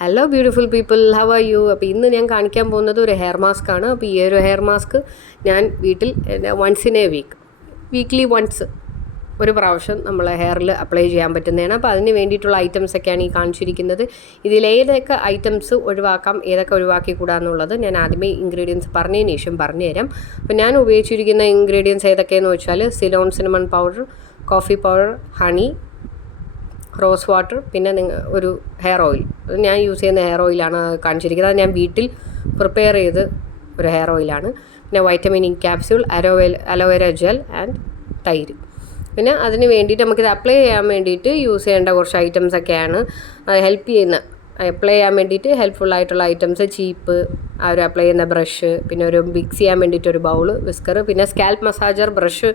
Hello beautiful people how are you അപ്പോൾ ഇന്ന് ഞാൻ കാണിക്കാൻ പോകുന്നത് ഒരു ഹെയർ മാസ്ക് ആണ്. അപ്പോൾ ഈ ഒരു ഹെയർ മാസ്ക് ഞാൻ വീട്ടിൽ once in a week weekly once ഒരു പ്രാവശ്യം നമ്മൾ ഹെയറിൽ അപ്ലൈ ചെയ്യാൻ പറ്റുന്നതാണ്. അപ്പോൾ അതിന് വേണ്ടിയിട്ടുള്ള ഐറ്റംസ് ഒക്കെയാണ് ഈ കാണിച്ചിരിക്കുന്നത്. ഇതിൽ ഏതൊക്കെ ഐറ്റംസ് ഒഴിവാക്കാം ഏതൊക്കെ ഒഴിവാക്കിക്കൂടാന്നുള്ളത് ഞാൻ ആദ്യമേ ഇൻഗ്രീഡിയൻസ് പറഞ്ഞതിന് ശേഷം പറഞ്ഞുതരാം. അപ്പോൾ ഞാൻ ഉപയോഗിച്ചിരിക്കുന്ന ഇൻഗ്രീഡിയൻസ് ഏതൊക്കെയെന്ന് വെച്ചാൽ Ceylon cinnamon powder coffee powder honey rose water പിന്നെ നിങ്ങൾ ഒരു ഹെയർ ഓയിൽ. ഞാൻ യൂസ് ചെയ്യുന്ന ഹെയർ ഓയിലാണ് കാണിച്ചിരിക്കുന്നത്. അത് ഞാൻ വീട്ടിൽ പ്രിപ്പയർ ചെയ്ത് ഒരു ഹെയർ ഓയിലാണ്. പിന്നെ vitamin E capsule aloe vera aloe vera gel and തൈര്. പിന്നെ അതിന് വേണ്ടിയിട്ട് നമുക്കിത് അപ്ലൈ ചെയ്യാൻ വേണ്ടിയിട്ട് യൂസ് ചെയ്യേണ്ട കുറച്ച് ഐറ്റംസ് ഒക്കെയാണ് ഹെൽപ്പ് ചെയ്യുന്ന അപ്ലൈ ചെയ്യാൻ വേണ്ടിയിട്ട് ഹെൽപ്ഫുൾ ആയിട്ടുള്ള ഐറ്റംസ് ചീപ്പ് അവർ അപ്ലൈ ചെയ്യുന്ന ബ്രഷ് പിന്നെ ഒരു മിക്സ് ചെയ്യാൻ വേണ്ടിയിട്ട് ഒരു ബൗൾ വിസ്കർ പിന്നെ സ്കാൽപ്പ് മസാജർ ബ്രഷ്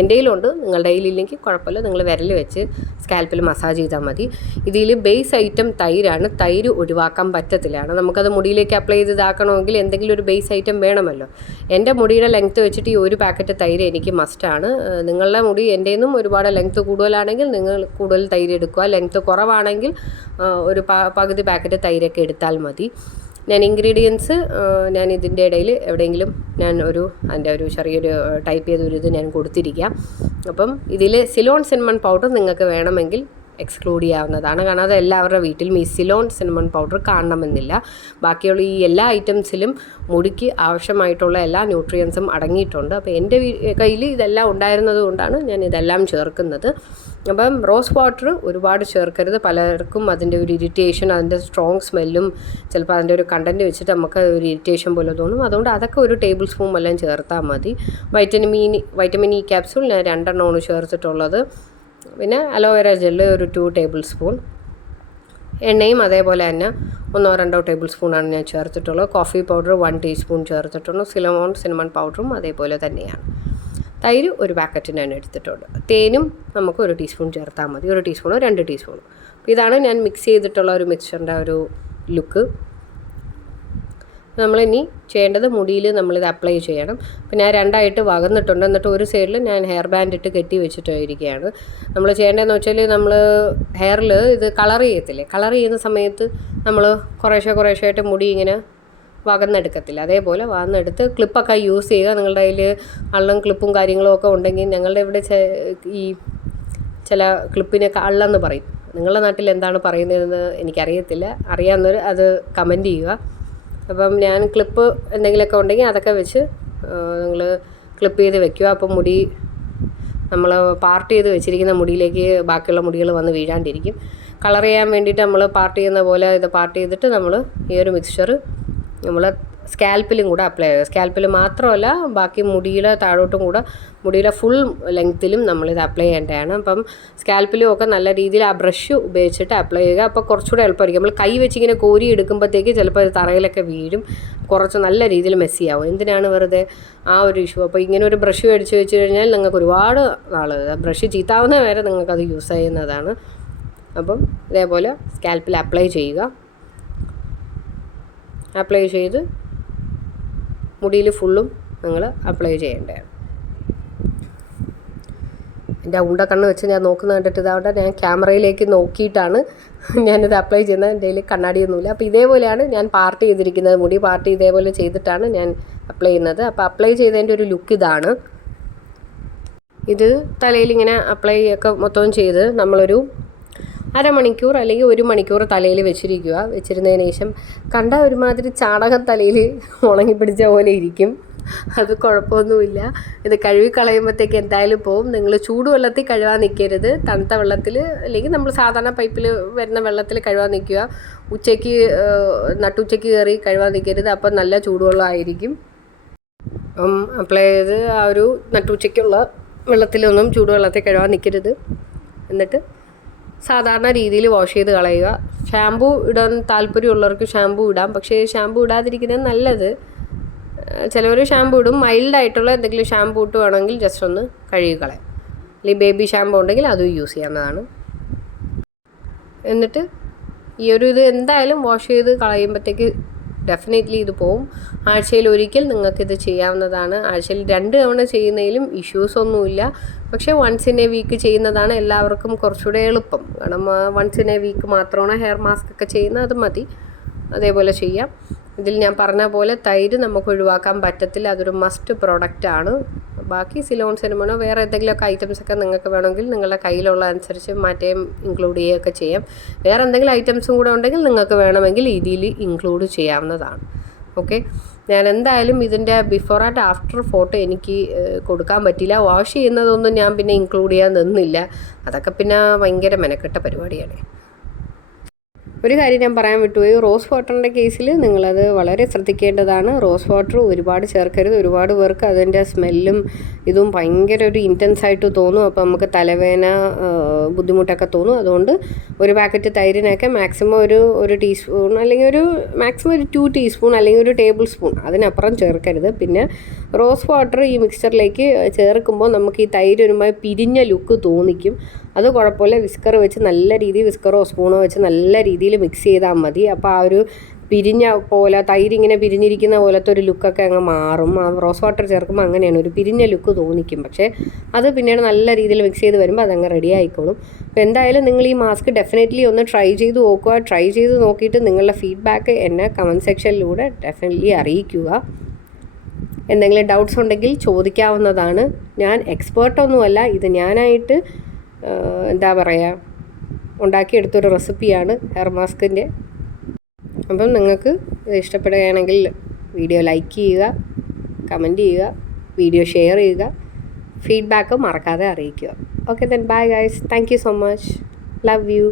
എന്റെ കയ്യിലുണ്ട്. നിങ്ങളുടെ കയ്യിലില്ലെങ്കിൽ കുഴപ്പമില്ല. നിങ്ങൾ വിരൽ വെച്ച് സ്കാൽപ്പിൽ മസാജ് ചെയ്താൽ മതി. ഇതിൽ ബേസ് ഐറ്റം തൈരാണ്. തൈര് ഒഴിവാക്കാൻ പറ്റത്തില്ലാണ്. നമുക്കത് മുടിയിലേക്ക് അപ്ലൈ ചെയ്ത് ഇതാക്കണമെങ്കിൽ എന്തെങ്കിലും ഒരു ബേസ് ഐറ്റം വേണമല്ലോ. എന്റെ മുടിയുടെ ലെങ്ത്ത് വെച്ചിട്ട് ഈ ഒരു പാക്കറ്റ് തൈര് എനിക്ക് മസ്റ്റാണ് നിങ്ങളുടെ മുടി എന്റെ നിന്നും ഒരുപാട് ലെങ്ത്ത് കൂടുതലാണെങ്കിൽ നിങ്ങൾ കൂടുതൽ തൈര് എടുക്കുക. ലെങ്ത്ത് കുറവാണെങ്കിൽ ഒരു പകുതി പാക്കറ്റ് തൈരൊക്കെ എടുത്താൽ മതി. ഞാൻ ഇൻഗ്രീഡിയൻസ് ഞാൻ ഇതിന്റെ ഇടയിൽ എവിടെയെങ്കിലും ഞാൻ ഒരു അതിന്റെ ഒരു ചെറിയൊരു ടൈപ്പ് ചെയ്ത ഒരു ഇത് ഞാൻ കൊടുത്തിരിക്കാം. അപ്പം ഇതിൽ സിലോൺ സിനിമൺ പൗഡർ നിങ്ങൾക്ക് വേണമെങ്കിൽ എക്സ്ക്ലൂഡ് ചെയ്യാവുന്നതാണ്. കാരണം അത് എല്ലാവരുടെ വീട്ടിലും ഈ സിലോൺ സിനിമൺ പൗഡർ കാണണമെന്നില്ല. ബാക്കിയുള്ള ഈ എല്ലാ ഐറ്റംസിലും മുടിക്ക് ആവശ്യമായിട്ടുള്ള എല്ലാ ന്യൂട്രിയൻസും അടങ്ങിയിട്ടുണ്ട്. അപ്പോൾ എന്റെ കയ്യിൽ ഇതെല്ലാം ഉണ്ടായിരുന്നത് കൊണ്ടാണ് ഞാൻ ഇതെല്ലാം ചേർക്കുന്നത്. അപ്പം റോസ് വാട്ടർ ഒരുപാട് ചേർക്കരുത്. പലർക്കും അതിന്റെ ഒരു ഇറിറ്റേഷൻ അതിന്റെ സ്ട്രോങ് സ്മെല്ലും ചിലപ്പോൾ അതിന്റെ ഒരു കണ്ടന്റ് വെച്ചിട്ട് നമുക്ക് ഒരു ഇറിറ്റേഷൻ പോലെ തോന്നും. അതുകൊണ്ട് അതൊക്കെ ഒരു ടേബിൾ സ്പൂൺ എല്ലാം ചേർത്താൽ മതി. Vitamin E vitamin E capsule ഞാൻ രണ്ടെണ്ണമാണ് ചേർത്തിട്ടുള്ളത്. പിന്നെ അലോവേര ജെല്ല് ഒരു ടു ടേബിൾ സ്പൂൺ. എണ്ണയും അതേപോലെ തന്നെ ഒന്നോ രണ്ടോ ടേബിൾ സ്പൂണാണ് ഞാൻ ചേർത്തിട്ടുള്ളത്. കോഫി പൗഡർ വൺ ടീസ്പൂൺ ചേർത്തിട്ടുള്ളൂ. സിലമോൺ സിനമൺ പൗഡറും അതേപോലെ തന്നെയാണ്. തൈര് ഒരു പാക്കറ്റിന് തന്നെ എടുത്തിട്ടുണ്ട്. തേനും നമുക്ക് ഒരു ടീസ്പൂൺ ചേർത്താൽ മതി. ഒരു ടീസ്പൂണോ രണ്ട് ടീസ്പൂണോ. അപ്പോൾ ഇതാണ് ഞാൻ മിക്സ് ചെയ്തിട്ടുള്ള ഒരു മിക്സറിന്റെ ഒരു ലുക്ക്. നമ്മളിനി ചെയ്യേണ്ടത് മുടിയിൽ നമ്മളിത് അപ്ലൈ ചെയ്യണം. അപ്പോൾ ഞാൻ രണ്ടായിട്ട് വകന്നിട്ടുണ്ട്. എന്നിട്ട് ഒരു സൈഡിൽ ഞാൻ ഹെയർ ബാൻഡ് ഇട്ട് കെട്ടി വെച്ചിട്ടിരിക്കുകയാണ് നമ്മൾ ചെയ്യേണ്ടതെന്ന് വെച്ചാൽ നമ്മൾ ഹെയറിൽ ഇത് കളർ ചെയ്യത്തില്ലേ? കളർ ചെയ്യുന്ന സമയത്ത് നമ്മൾ കുറേശ്ശെ കുറേശ്ശെ ആയിട്ട് മുടി ഇങ്ങനെ വകന്നെടുക്കത്തില്ല. അതേപോലെ വകന്നെടുത്ത് ക്ലിപ്പൊക്കെ യൂസ് ചെയ്യുക. നിങ്ങളുടെ കയ്യിൽ അള്ളം ക്ലിപ്പും കാര്യങ്ങളും ഒക്കെ ഉണ്ടെങ്കിൽ ഞങ്ങളുടെ ഇവിടെ ഈ ചില ക്ലിപ്പിനൊക്കെ അള്ളെന്ന് പറയും. നിങ്ങളുടെ നാട്ടിൽ എന്താണ് പറയുന്നതെന്ന് എനിക്കറിയത്തില്ല. അറിയാവുന്നവർ അത് കമന്റ് ചെയ്യുക. അപ്പം ഞാൻ ക്ലിപ്പ് എന്തെങ്കിലുമൊക്കെ ഉണ്ടെങ്കിൽ അതൊക്കെ വെച്ച് നിങ്ങൾ ക്ലിപ്പ് ചെയ്ത് വെക്കുക. അപ്പം മുടി നമ്മൾ പാർട്ട് ചെയ്ത് വെച്ചിരിക്കുന്ന മുടിയിലേക്ക് ബാക്കിയുള്ള മുടികൾ വന്ന് വീഴാണ്ടിരിക്കും. കളർ ചെയ്യാൻ വേണ്ടിയിട്ട് നമ്മൾ പാർട്ട് ചെയ്യുന്ന പോലെ ഇത് പാർട്ട് ചെയ്തിട്ട് നമ്മൾ ഈ ഒരു മിക്സ്ചർ നമ്മൾ സ്കാൽപ്പിലും കൂടെ അപ്ലൈ ചെയ്യുക. സ്കാൽപ്പിൽ മാത്രമല്ല ബാക്കി മുടിയുടെ താഴോട്ടും കൂടെ മുടിയുടെ ഫുൾ ലെങ്ത്തിലും നമ്മളിത് അപ്ലൈ ചെയ്യേണ്ടതാണ്. അപ്പം സ്കാൽപ്പിലും ഒക്കെ നല്ല രീതിയിൽ ആ ബ്രഷ് ഉപയോഗിച്ചിട്ട് അപ്ലൈ ചെയ്യുക. അപ്പോൾ കുറച്ചുകൂടെ എളുപ്പമായിരിക്കും. നമ്മൾ കൈ വെച്ചിങ്ങനെ കോരി എടുക്കുമ്പോഴത്തേക്ക് ചിലപ്പോൾ അത് തറയിലൊക്കെ വീഴും. കുറച്ച് നല്ല രീതിയിൽ മെസ്സിയാവും എന്തിനാണ് വെറുതെ ആ ഒരു ഇഷ്യൂ അപ്പോൾ ഇങ്ങനെ ഒരു ബ്രഷ് മേടിച്ച് വെച്ച് കഴിഞ്ഞാൽ നിങ്ങൾക്ക് ഒരുപാട് നാൾ ബ്രഷ് ചീത്താവുന്ന വരെ നിങ്ങൾക്കത് യൂസ് ചെയ്യുന്നതാണ്. അപ്പം ഇതേപോലെ സ്കാൽപ്പിൽ അപ്ലൈ ചെയ്യുക. അപ്ലൈ ചെയ്ത് മുടിയിൽ ഫുള്ളും നിങ്ങൾ അപ്ലൈ ചെയ്യേണ്ടതാണ് എന്റെ ഉണ്ട കണ്ണ് വെച്ച് ഞാൻ നോക്കുന്ന കണ്ടിട്ട് ഇതാവട്ടെ ഞാൻ ക്യാമറയിലേക്ക് നോക്കിയിട്ടാണ് ഞാനിത് അപ്ലൈ ചെയ്യുന്നത്. എന്റെ കയ്യിൽ കണ്ണാടിയൊന്നുമില്ല. അപ്പോൾ ഇതേപോലെയാണ് ഞാൻ പാർട്ട് ചെയ്തിരിക്കുന്നത്. മുടി പാർട്ട് ഇതേപോലെ ചെയ്തിട്ടാണ് ഞാൻ അപ്ലൈ ചെയ്യുന്നത്. അപ്പോൾ അപ്ലൈ ചെയ്തതിന്റെ ഒരു ലുക്ക് ഇതാണ്. ഇത് തലയിൽ ഇങ്ങനെ അപ്ലൈ ഒക്കെ മൊത്തവും ചെയ്ത് നമ്മളൊരു അരമണിക്കൂർ അല്ലെങ്കിൽ ഒരു മണിക്കൂർ തലയിൽ വെച്ചിരിക്കുക. വെച്ചിരുന്നതിന് ശേഷം കണ്ട ഒരുമാതിരി ചാണകം തലയിൽ ഉണങ്ങിപ്പിടിച്ച പോലെ ഇരിക്കും. അത് കുഴപ്പമൊന്നുമില്ല. ഇത് കഴുകി കളയുമ്പോഴത്തേക്ക് എന്തായാലും പോവും. നിങ്ങൾ ചൂടുവെള്ളത്തിൽ കഴുകാൻ നിൽക്കരുത്. തണുത്ത വെള്ളത്തിൽ അല്ലെങ്കിൽ നമ്മൾ സാധാരണ പൈപ്പിൽ വരുന്ന വെള്ളത്തിൽ കഴുകാൻ നിൽക്കുക. ഉച്ചയ്ക്ക് നട്ടുച്ചയ്ക്ക് കയറി കഴുകാൻ നിൽക്കരുത്. അപ്പം നല്ല ചൂടുവെള്ളമായിരിക്കും അപ്ലൈ ചെയ്ത് ആ ഒരു നട്ടുച്ചയ്ക്കുള്ള വെള്ളത്തിലൊന്നും ചൂടുവെള്ളത്തിൽ കഴുകാൻ നിൽക്കരുത്. എന്നിട്ട് സാധാരണ രീതിയിൽ വാഷ് ചെയ്ത് കളയുക. ഷാമ്പു ഇടാൻ താല്പര്യമുള്ളവർക്ക് ഷാമ്പു ഇടാം. പക്ഷേ ഷാമ്പു ഇടാതിരിക്കുന്നത് നല്ലത്. ചിലവർ ഷാമ്പു ഇടും. മൈൽഡായിട്ടുള്ള എന്തെങ്കിലും ഷാമ്പു ഇട്ടുവാണെങ്കിൽ ജസ്റ്റ് ഒന്ന് കഴുകി കളയാം. അല്ലെങ്കിൽ ബേബി ഷാമ്പു ഉണ്ടെങ്കിൽ അതും യൂസ് ചെയ്യാവുന്നതാണ്. എന്നിട്ട് ഈ ഒരു ഇത് എന്തായാലും വാഷ് ചെയ്ത് കളയുമ്പോഴത്തേക്ക് ഡെഫിനറ്റ്ലി ഇത് പോവും. ആഴ്ചയിൽ ഒരിക്കൽ നിങ്ങൾക്കിത് ചെയ്യാവുന്നതാണ്. ആഴ്ചയിൽ രണ്ട് തവണ ചെയ്യുന്നതിലും ഇഷ്യൂസ് ഒന്നുമില്ല. പക്ഷേ വൺസ് ഇൻ എ വീക്ക് ചെയ്യുന്നതാണ് എല്ലാവർക്കും കുറച്ചുകൂടെ എളുപ്പം. കാരണം വൺസ് ഇൻ എ വീക്ക് മാത്രമാണ് ഹെയർ മാസ്ക് ഒക്കെ ചെയ്യുന്നത്. അത് മതി. അതേപോലെ ചെയ്യാം. ഇതിൽ ഞാൻ പറഞ്ഞ പോലെ തൈര് നമുക്ക് ഒഴിവാക്കാൻ പറ്റത്തില്ല. അതൊരു മസ്റ്റ് പ്രോഡക്റ്റാണ് ബാക്കി സിലോൺ സിനിമണോ വേറെ എന്തെങ്കിലുമൊക്കെ ഐറ്റംസൊക്കെ നിങ്ങൾക്ക് വേണമെങ്കിൽ നിങ്ങളുടെ കയ്യിലുള്ള അനുസരിച്ച് മാറ്റേം ഇൻക്ലൂഡ് ചെയ്യുകയൊക്കെ ചെയ്യാം. വേറെ എന്തെങ്കിലും ഐറ്റംസും കൂടെ ഉണ്ടെങ്കിൽ നിങ്ങൾക്ക് വേണമെങ്കിൽ ഇതിൽ ഇൻക്ലൂഡ് ചെയ്യാവുന്നതാണ്. ഓക്കെ? ഞാൻ എന്തായാലും ഇതിന്റെ ബിഫോർ ആൻഡ് ആഫ്റ്റർ ഫോട്ടോ എനിക്ക് കൊടുക്കാൻ പറ്റില്ല. വാഷ് ചെയ്യുന്നതൊന്നും ഞാൻ പിന്നെ ഇൻക്ലൂഡ് ചെയ്യാൻ നിന്നില്ല. അതൊക്കെ പിന്നെ ഭയങ്കര മെനക്കെട്ട പരിപാടിയാണ്. ഒരു കാര്യം ഞാൻ പറയാൻ വിട്ടുപോയി റോസ് വാട്ടറിന്റെ കേസിൽ നിങ്ങളത് വളരെ ശ്രദ്ധിക്കേണ്ടതാണ്. റോസ് വാട്ടർ ഒരുപാട് ചേർക്കരുത്. ഒരുപാട് പേർക്ക് അതിന്റെ സ്മെല്ലും ഇതും ഭയങ്കര ഒരു ഇന്റൻസ് ആയിട്ട് തോന്നും. അപ്പോൾ നമുക്ക് തലവേന ബുദ്ധിമുട്ടൊക്കെ തോന്നും. അതുകൊണ്ട് ഒരു പാക്കറ്റ് തൈരിനൊക്കെ മാക്സിമം ഒരു ഒരു ടീസ്പൂൺ അല്ലെങ്കിൽ ഒരു മാക്സിമം ഒരു ടു ടീസ്പൂൺ അല്ലെങ്കിൽ ഒരു ടേബിൾ സ്പൂൺ അതിനപ്പുറം ചേർക്കരുത്. പിന്നെ റോസ് വാട്ടർ ഈ മിക്സ്ചറിലേക്ക് ചേർക്കുമ്പോൾ നമുക്ക് ഈ തൈര് ഒരുമായി പിരിഞ്ഞ ലുക്ക് തോന്നിക്കും. അത് കുഴപ്പമില്ല. വിസ്കർ വെച്ച് നല്ല രീതിയിൽ വിസ്കറോ സ്പൂണോ വെച്ച് നല്ല രീതിയിൽ മിക്സ് ചെയ്താൽ മതി. അപ്പോൾ ആ ഒരു പിരിഞ്ഞ പോലെ തൈര് ഇങ്ങനെ പിരിഞ്ഞിരിക്കുന്ന പോലത്തെ ഒരു ലുക്കൊക്കെ അങ്ങ് മാറും. ആ റോസ് വാട്ടർ ചേർക്കുമ്പോൾ അങ്ങനെയാണ്. ഒരു പിരിഞ്ഞ ലുക്ക് തോന്നിക്കും. പക്ഷേ അത് പിന്നീട് നല്ല രീതിയിൽ മിക്സ് ചെയ്ത് വരുമ്പോൾ അതങ്ങ് റെഡി ആയിക്കോളും. അപ്പോൾ എന്തായാലും നിങ്ങൾ ഈ മാസ്ക് ഡെഫിനറ്റ്ലി ഒന്ന് ട്രൈ ചെയ്ത് നോക്കുക. ട്രൈ ചെയ്ത് നോക്കിയിട്ട് നിങ്ങളുടെ ഫീഡ്ബാക്ക് എന്നെ കമന്റ് സെക്ഷനിലൂടെ ഡെഫിനറ്റ്ലി അറിയിക്കുക. എന്തെങ്കിലും ഡൗട്ട്സ് ഉണ്ടെങ്കിൽ ചോദിക്കാവുന്നതാണ്. ഞാൻ എക്സ്പേർട്ടൊന്നുമല്ല ഇത് ഞാനായിട്ട് എന്താ പറയുക ഉണ്ടാക്കിയെടുത്തൊരു റെസിപ്പിയാണ് ഹെയർ മാസ്കിന്റെ അപ്പം നിങ്ങൾക്ക് ഇത് ഇഷ്ടപ്പെടുകയാണെങ്കിൽ വീഡിയോ ലൈക്ക് ചെയ്യുക കമന്റ് ചെയ്യുക വീഡിയോ ഷെയർ ചെയ്യുക ഫീഡ്ബാക്ക് മറക്കാതെ അറിയിക്കുക. Okay then bye guys. Thank you so much. Love you.